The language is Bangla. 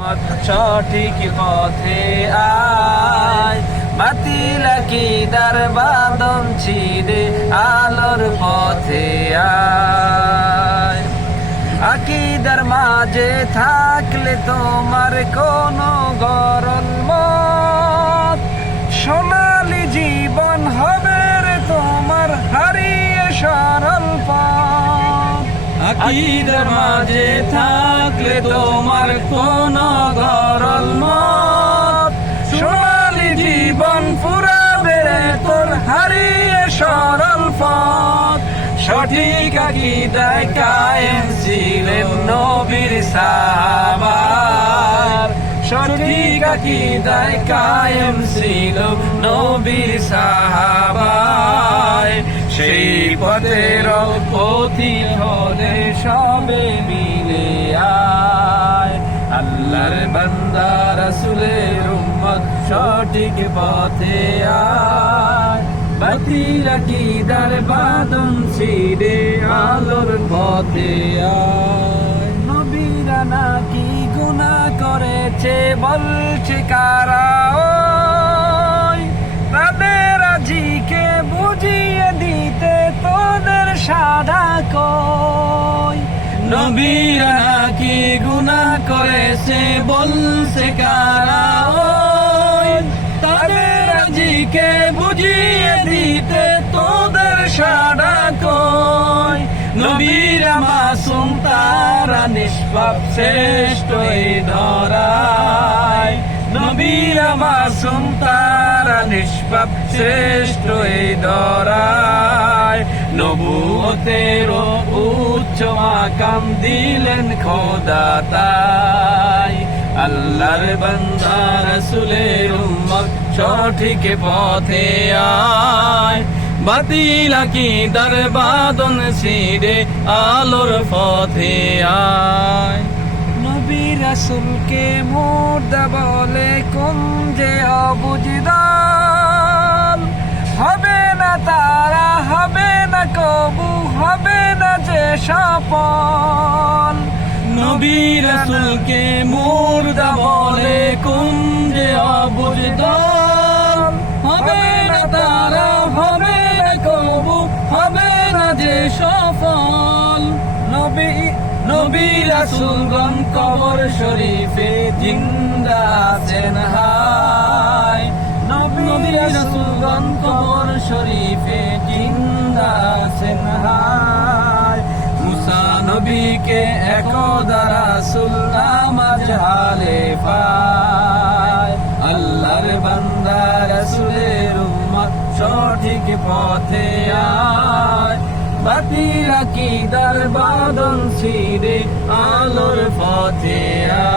সঠিক পথে আয়, বাতিল আকীদার বাঁধন ছিঁড়ে আলোর পথে আয়। আকীদার মাঝে থাকলে তোমার কোনো গরল মত, সোনালী জীবন হবে রে তোমার হারিয়ে সরল পথ। আকীদার মাঝে থাকলে তোমার কোনো গরল মত, সোনালী জীবন ফুরাবে রে তোর হারিয়ে সরল পথ। সঠিক আকীদায় কায়েম ছিলেন নবীর সাহাবার, সঠিক আকীদায় কায়েম ছিল নবীর সাহাবায়। সেই পথের পথি হলে সবে মিলে আয়, আল্লাহর বান্দা রাসূলের উম্মত সঠিক পথে আয়, বাতিল আকীদার বাঁধন ছিঁড়ে আলোর পথে আয়। নবীরা নাকি গুনাহ করেছে বলছে কারা ওই, তাদের আজিকে বুঝিয়ে দিতে তোদের সাধা কই। নবীরা নাকি গুনাহ করেছে বলছে কারা ওই, তাদের আজিকে বুঝিয়ে দিতে তোদের সাধা কই। নবীরা মাসুম তারা নিষ্পাপ শ্রেষ্ঠ এই ধরায়, নবীরা মাসুম তারা নিষ্পাপ শ্রেষ্ঠ এই ধরায়। নবুয়তের উচ্চ মাকাম দিলেন খোদা তাই, আল্লাহর বান্দা রাসূলের উম্মত সঠিক পথে আয়, বাতিল আকীদার বাঁধন ছিঁড়ে আলোর পথে আয়। নবী রাসূলকে মুর্দা বলে কোন যে অবুজদাল, হবে না তারা হবে না কবু হবে না যে সফল। নবী রাসূলকে মুর্দা বলে কোন যে অবুজদাল, হবে না তারা হবে না কবু হবে না যে সফল। নবী রাসূলগণ কবর শরীফে জিন্দা আছেন হায়, নবী রাসূলগণ কবর শরীফে জিন্দা আছেন হায়। মুসা নবীকে একদা রাসূল নামাজ হালে পায়, আল্লাহর বান্দা রাসূলের উম্মত সঠিক পথে আয়, বাতিল আকীদার বাঁধন ছিঁড়ে আলোর পথে আয়।